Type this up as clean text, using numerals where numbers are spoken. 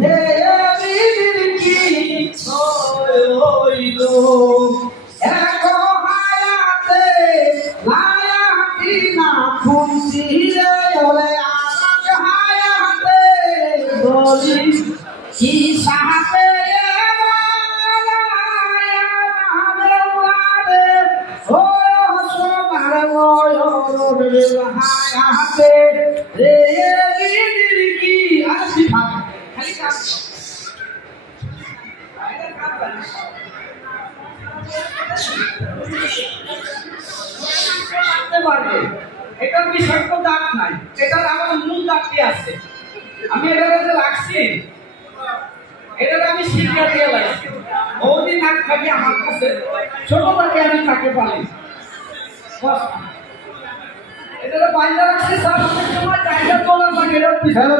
হে দিদির কি হইলো এগো হায়াতে লায়াতি না খুঁজি রে ওরে আমার হায়াতে বলি কি সাহাতে হায়াতে রে দিদির কি আসি ভাব খালি কাজ এটার বিষয় তো দাগ নাই, এটার আমার মূল দাগটি আছে। আমি এটাকে রাখছি, এটাকে আমি শিক্ষা দিয়ে লাগছি। বহুদিন আগ থেকে আমার কাছে ছোট থেকে আমি তাকে পালি, এটাকে বাইরে রাখছি। স্যার অনেক সময় জায়গা তোলার থাকে, এটা পিছানো